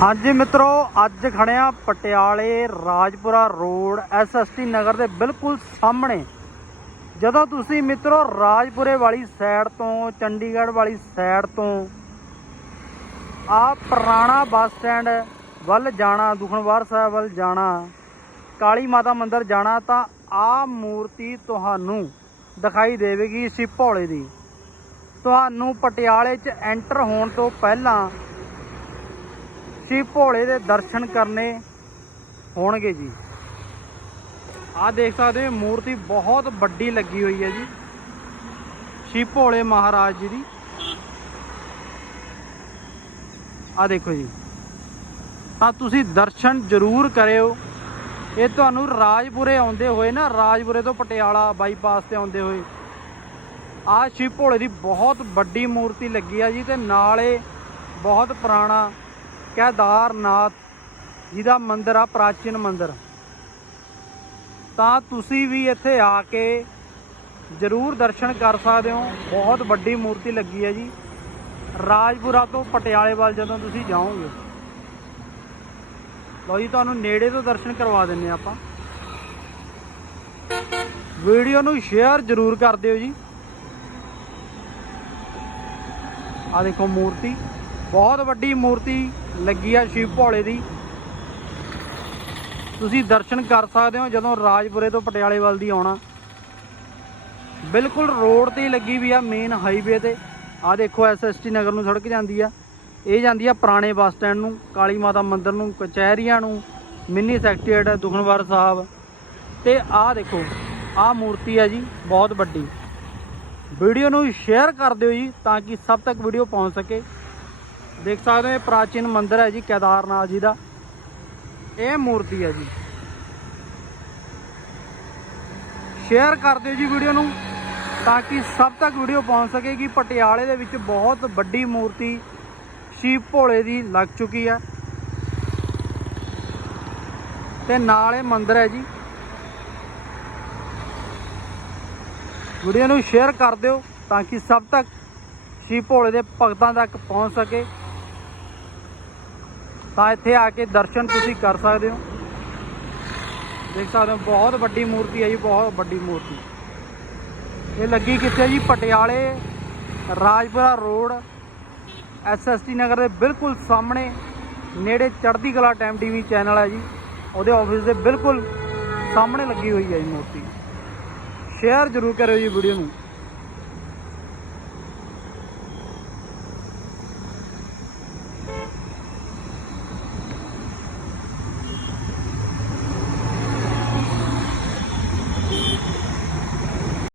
ਹਾਂਜੀ ਮਿੱਤਰੋ, ਅੱਜ ਖੜਿਆ ਪਟਿਆਲੇ ਰਾਜਪੁਰਾ ਰੋਡ ਐਸਐਸਟੀ ਨਗਰ ਦੇ ਬਿਲਕੁਲ ਸਾਹਮਣੇ। ਜਦੋਂ ਤੁਸੀਂ ਮਿੱਤਰੋ ਰਾਜਪੁਰੇ ਵਾਲੀ ਸਾਈਡ ਤੋਂ, ਚੰਡੀਗੜ੍ਹ ਵਾਲੀ ਸਾਈਡ ਤੋਂ ਆ ਪੁਰਾਣਾ ਬੱਸ ਸਟੈਂਡ ਵੱਲ ਜਾਣਾ ਦੁਖਨਵਾਰ ਸਾਹਿਬ ਵੱਲ ਜਾਣਾ, ਕਾਲੀ ਮਾਤਾ ਮੰਦਿਰ ਜਾਣਾ, ਤਾਂ ਆ ਮੂਰਤੀ ਤੁਹਾਨੂੰ ਦਿਖਾਈ ਦੇਵੇਗੀ ਸ਼ਿਵ ਭੋਲੇ ਦੀ। ਤੁਹਾਨੂੰ ਪਟਿਆਲੇ 'ਚ ਐਂਟਰ ਹੋਣ ਤੋਂ ਪਹਿਲਾਂ ਸ਼ਿਵ ਭੋਲੇ ਦੇ ਦਰਸ਼ਨ ਕਰਨੇ ਹੋਣਗੇ ਜੀ। ਆਹ ਦੇਖ ਸਕਦੇ ਹੋ ਮੂਰਤੀ ਬਹੁਤ ਵੱਡੀ ਲੱਗੀ ਹੋਈ ਹੈ ਜੀ। ਸ਼ਿਵ ਭੋਲੇ ਮਹਾਰਾਜ ਜੀ ਦੀ। ਆਹ ਦੇਖੋ ਜੀ। ਤਾਂ ਤੁਸੀਂ ਦਰਸ਼ਨ ਜ਼ਰੂਰ ਕਰਿਓ। ਇਹ ਤੁਹਾਨੂੰ ਰਾਜਪੁਰੇ ਆਉਂਦੇ ਹੋਏ ਨਾ, ਰਾਜਪੁਰੇ ਤੋਂ ਪਟਿਆਲਾ ਬਾਈਪਾਸ ਤੇ ਆਉਂਦੇ ਹੋਏ। ਆਹ ਸ਼ਿਵ ਭੋਲੇ ਦੀ ਬਹੁਤ ਵੱਡੀ ਮੂਰਤੀ ਲੱਗੀ ਆ ਜੀ ਤੇ ਨਾਲੇ ਬਹੁਤ ਪੁਰਾਣਾ ਕੇਦਾਰਨਾਥ ਜਿਹਦਾ ਮੰਦਿਰ ਆ, ਪ੍ਰਾਚੀਨ ਮੰਦਿਰ। ਤਾਂ ਤੁਸੀਂ ਵੀ ਇੱਥੇ ਆ ਕੇ ਜ਼ਰੂਰ ਦਰਸ਼ਨ ਕਰ ਸਕਦੇ ਹੋ। ਬਹੁਤ ਵੱਡੀ ਮੂਰਤੀ ਲੱਗੀ ਹੈ ਜੀ। ਰਾਜਪੁਰਾ ਤੋਂ ਪਟਿਆਲੇ ਵੱਲ ਜਦੋਂ ਤੁਸੀਂ ਜਾਓਗੇ। ਲਓ ਜੀ, ਤੁਹਾਨੂੰ ਨੇੜੇ ਤੋਂ ਦਰਸ਼ਨ ਕਰਵਾ ਦਿੰਨੇ ਆਪਾਂ। ਵੀਡੀਓ ਨੂੰ ਸ਼ੇਅਰ ਜ਼ਰੂਰ ਕਰ ਦਿਓ ਜੀ। ਆ ਦੇਖੋ ਮੂਰਤੀ। ਬਹੁਤ ਵੱਡੀ ਮੂਰਤੀ ਲੱਗੀ ਆ ਸ਼ਿਵ ਭੋਲੇ ਦੀ। ਤੁਸੀਂ ਦਰਸ਼ਨ ਕਰ ਸਕਦੇ ਹੋ ਜਦੋਂ ਰਾਜਪੁਰੇ ਤੋਂ ਪਟਿਆਲੇ ਵੱਲ ਦੀ ਆਉਣਾ। ਬਿਲਕੁਲ ਰੋਡ ਤੇ ਲੱਗੀ ਵੀ ਆ ਮੇਨ ਹਾਈਵੇ ਤੇ। ਆ ਦੇਖੋ ਐਸਐਸਟੀ ਨਗਰ ਨੂੰ ਸੜਕ ਜਾਂਦੀ ਆ। ਇਹ ਜਾਂਦੀ ਆ ਪੁਰਾਣੇ ਬੱਸ ਸਟੈਂਡ ਨੂੰ, ਕਾਲੀ ਮਾਤਾ ਮੰਦਿਰ ਨੂੰ, ਕਚਹਿਰੀਆਂ ਨੂੰ, ਮਿੰਨੀ ਸੈਕਟਰੀਏਟ ਦੁਖਨਵਾਰ ਸਾਹਿਬ। ਤੇ ਆਹ ਦੇਖੋ, ਆਹ ਮੂਰਤੀ ਆ ਜੀ, ਬਹੁਤ ਵੱਡੀ। ਵੀਡੀਓ ਨੂੰ ਸ਼ੇਅਰ ਕਰ ਦਿਓ ਜੀ ਤਾਂ ਕਿ ਸਭ ਤੱਕ ਵੀਡੀਓ ਪਹੁੰਚ ਸਕੇ। ਦੇਖ ਸਕਦੇ ਹੋ ਇਹ ਪ੍ਰਾਚੀਨ ਮੰਦਿਰ ਹੈ ਜੀ, ਕੇਦਾਰਨਾਥ ਜੀ ਦਾ। ਇਹ ਮੂਰਤੀ ਹੈ ਜੀ। ਸ਼ੇਅਰ ਕਰ ਦਿਓ ਜੀ ਵੀਡੀਓ ਨੂੰ, ਤਾਂ ਕਿ ਸਭ ਤੱਕ ਵੀਡੀਓ ਪਹੁੰਚ ਸਕੇ ਕਿ ਪਟਿਆਲੇ ਦੇ ਵਿੱਚ ਬਹੁਤ ਵੱਡੀ ਮੂਰਤੀ ਸ਼ਿਵ ਭੋਲੇ ਦੀ ਲੱਗ ਚੁੱਕੀ ਹੈ। ਤੇ ਨਾਲ ਇਹ ਮੰਦਿਰ ਹੈ ਜੀ। ਵੀਡੀਓ ਨੂੰ ਸ਼ੇਅਰ ਕਰ ਦਿਓ ਤਾਂ ਕਿ ਸਭ ਤੱਕ ਸ਼ਿਵ ਭੋਲੇ ਦੇ ਭਗਤਾਂ ਤੱਕ ਪਹੁੰਚ ਸਕੇ। ਤਾਂ ਇੱਥੇ ਆ ਕੇ ਦਰਸ਼ਨ ਤੁਸੀਂ ਕਰ ਸਕਦੇ ਹੋ। ਦੇਖ ਸਕਦੇ ਹੋ, ਬਹੁਤ ਵੱਡੀ ਮੂਰਤੀ ਹੈ ਜੀ, ਬਹੁਤ ਵੱਡੀ ਮੂਰਤੀ। ਇਹ ਲੱਗੀ ਕਿੱਥੇ ਜੀ? ਪਟਿਆਲੇ, ਰਾਜਪੁਰਾ ਰੋਡ ਐਸਐਸਟੀ ਨਗਰ ਦੇ ਬਿਲਕੁਲ ਸਾਹਮਣੇ, ਨੇੜੇ ਚੜ੍ਹਦੀ ਕਲਾ ਟਾਈਮ ਟੀਵੀ ਚੈਨਲ ਹੈ ਜੀ। ਉਹਦੇ ਆਫਿਸ ਦੇ ਬਿਲਕੁਲ ਸਾਹਮਣੇ ਲੱਗੀ ਹੋਈ ਹੈ ਜੀ ਮੂਰਤੀ। ਸ਼ੇਅਰ ਜ਼ਰੂਰ ਕਰਿਓ ਜੀ ਵੀਡੀਓ ਨੂੰ।